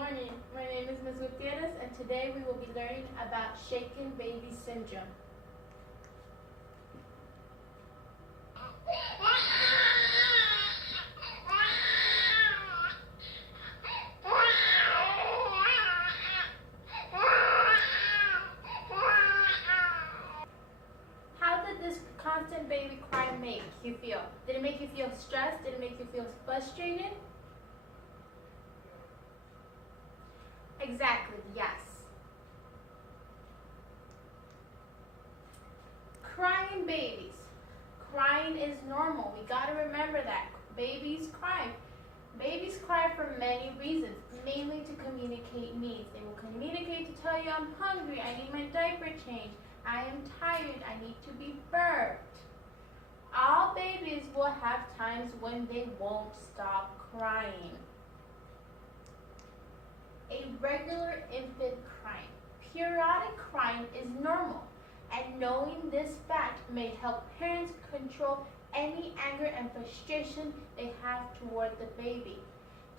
morning. My name is Ms. Gutierrez, and today we will be learning about shaken baby syndrome. How did this constant baby cry make you feel? Did it make you feel stressed? Did it make you feel frustrated? Exactly, yes. Crying babies. Crying is normal. We gotta remember that. Babies cry. Babies cry for many reasons, mainly to communicate needs. They will communicate to tell you, I'm hungry, I need my diaper changed, I am tired, I need to be burped. All babies will have times when they won't stop crying. A regular infant crying. Periodic crying is normal, and knowing this fact may help parents control any anger and frustration they have toward the baby.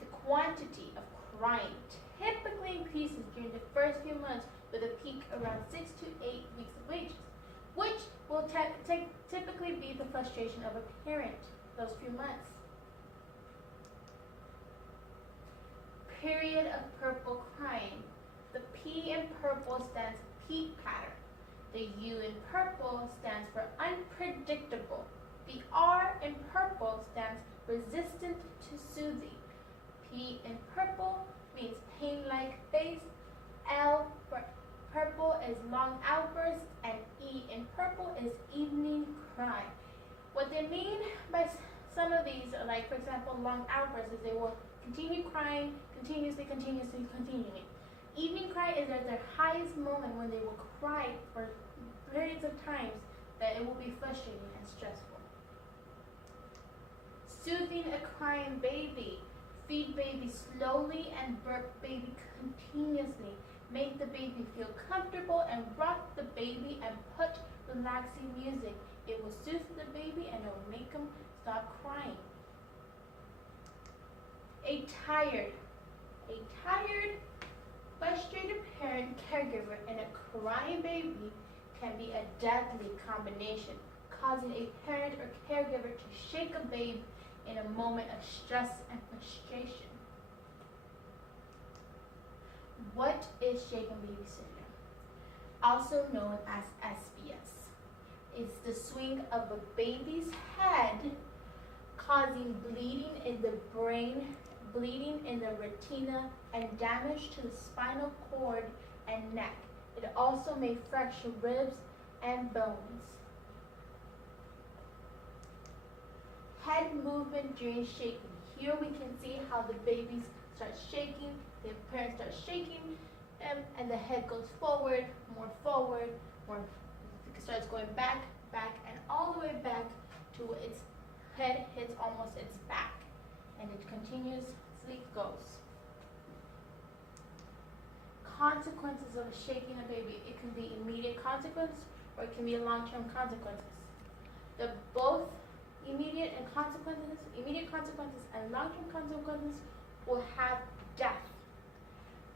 The quantity of crying typically increases during the first few months with a peak around 6 to 8 weeks of age, which will typically be the frustration of a parent those few months. Period of purple crying. The P in purple stands for peak pattern. The U in purple stands for unpredictable. The R in purple stands resistant to soothing. P in purple means pain-like face. L for purple is long outbursts, and E in purple is evening cry. What they mean by some of these are, like, for example, long outbursts, is they will continue crying continuously. Evening cry is at their highest moment when they will cry for periods of times that it will be frustrating and stressful. Soothing a crying baby. Feed baby slowly and burp baby continuously. Make the baby feel comfortable and rock the baby and put relaxing music. It will soothe the baby and it will make them stop crying. A tired, frustrated parent caregiver and a crying baby can be a deadly combination, causing a parent or caregiver to shake a baby in a moment of stress and frustration. What is shaken baby syndrome? Also known as SBS. It's the swing of a baby's head causing bleeding in the brain, bleeding in the retina, and damage to the spinal cord and neck. It also may fracture ribs and bones. Head movement during shaking. Here we can see how the babies start shaking, the parents start shaking, and the head goes forward, more, it starts going back, and all the way back to its head hits almost its back, and it continuously goes. Consequences of shaking a baby. It can be immediate consequences or it can be long-term consequences. The both immediate consequences and long-term consequences will have death.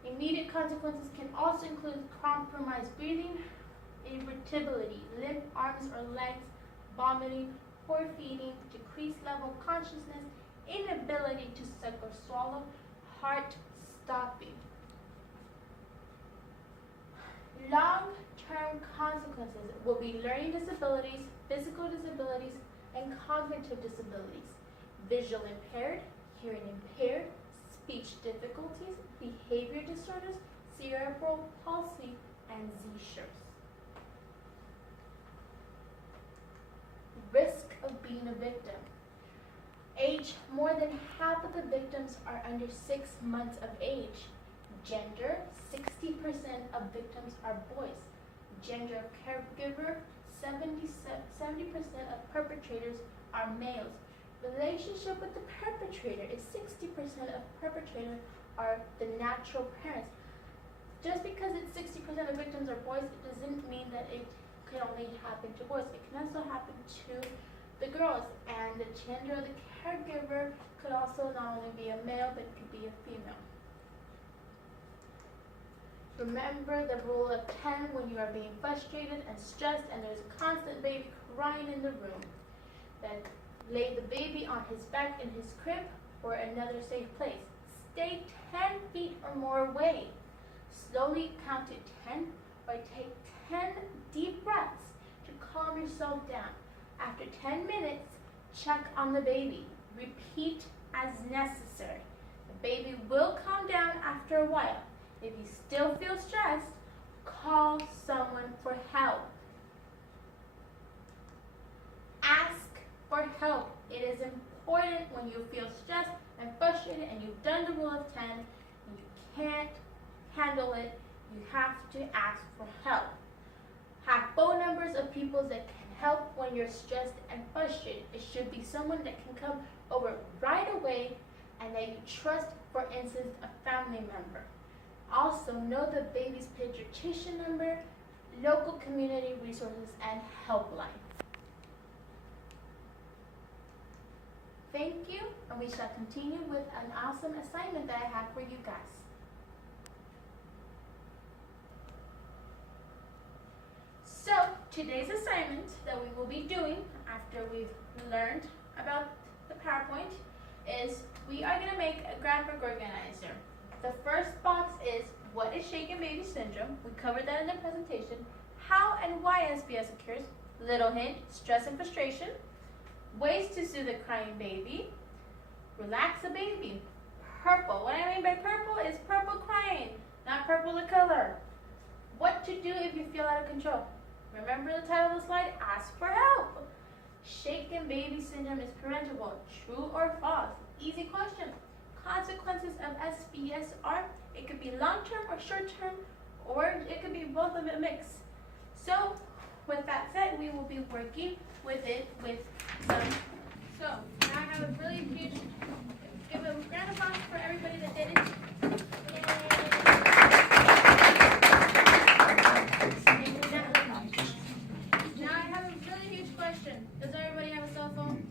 Immediate consequences can also include compromised breathing, irritability, limp arms or legs, vomiting, poor feeding, decreased level of consciousness, inability to suck or swallow, heart stopping. Long-term consequences will be learning disabilities, physical disabilities, and cognitive disabilities, visual impaired, hearing impaired, speech difficulties, behavior disorders, cerebral palsy, and seizures. Risk of being a victim. Age. More than half of the victims are under 6 months of age. Gender. 60% of victims are boys. Gender of caregiver. 70% of perpetrators are males. Relationship with the perpetrator is 60% of perpetrators are the natural parents. Just because it's 60% of victims are boys, it doesn't mean that it can only happen to boys. It can also happen to the girls, and the gender of the caregiver could also not only be a male, but it could be a female. Remember the rule of 10 when you are being frustrated and stressed and there's a constant baby crying in the room. Then lay the baby on his back in his crib or another safe place. Stay 10 feet or more away. Slowly count to 10 or take 10 deep breaths to calm yourself down. After 10 minutes, check on the baby. Repeat as necessary. The baby will calm down after a while. If you still feel stressed, call someone for help. Ask for help. It is important when you feel stressed and frustrated and you've done the rule of 10 and you can't handle it, you have to ask for help. Have phone numbers of people that can help when you're stressed and frustrated. It should be someone that can come over right away and that you trust, for instance, a family member. Also, know the baby's pediatrician number, local community resources, and helpline. Thank you, and we shall continue with an awesome assignment that I have for you guys. So, today's assignment that we will be doing after we've learned about the PowerPoint is we are going to make a graphic organizer. The first box is what is shaken baby syndrome. We covered that in the presentation. How and why SBS occurs. Little hint, stress and frustration. Ways to soothe a crying baby. Relax a baby. Purple. What I mean by purple is purple crying, not purple the color. What to do if you feel out of control. Remember the title of the slide? Ask for help. Shaken baby syndrome is preventable. True or false? Easy question. Consequences of SBS are, it could be long-term or short-term, or it could be both of a mix. So, with that said, we will be working with it with some. So, now I have a really huge, give a round of applause for everybody that did it. Now I have a really huge question. Does everybody have a cell phone?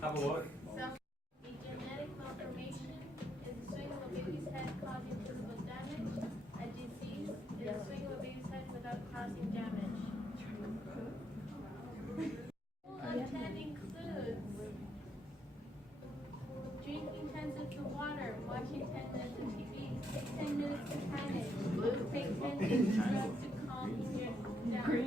Have a look. A genetic malformation is the swing of a baby's head causing physical damage. A disease is the swing of a baby's head without causing damage. Rule of 10 includes drinking 10 sips of water, watching 10 minutes of TV, take 10 minutes to panic, take 10 deep drugs to calm your down.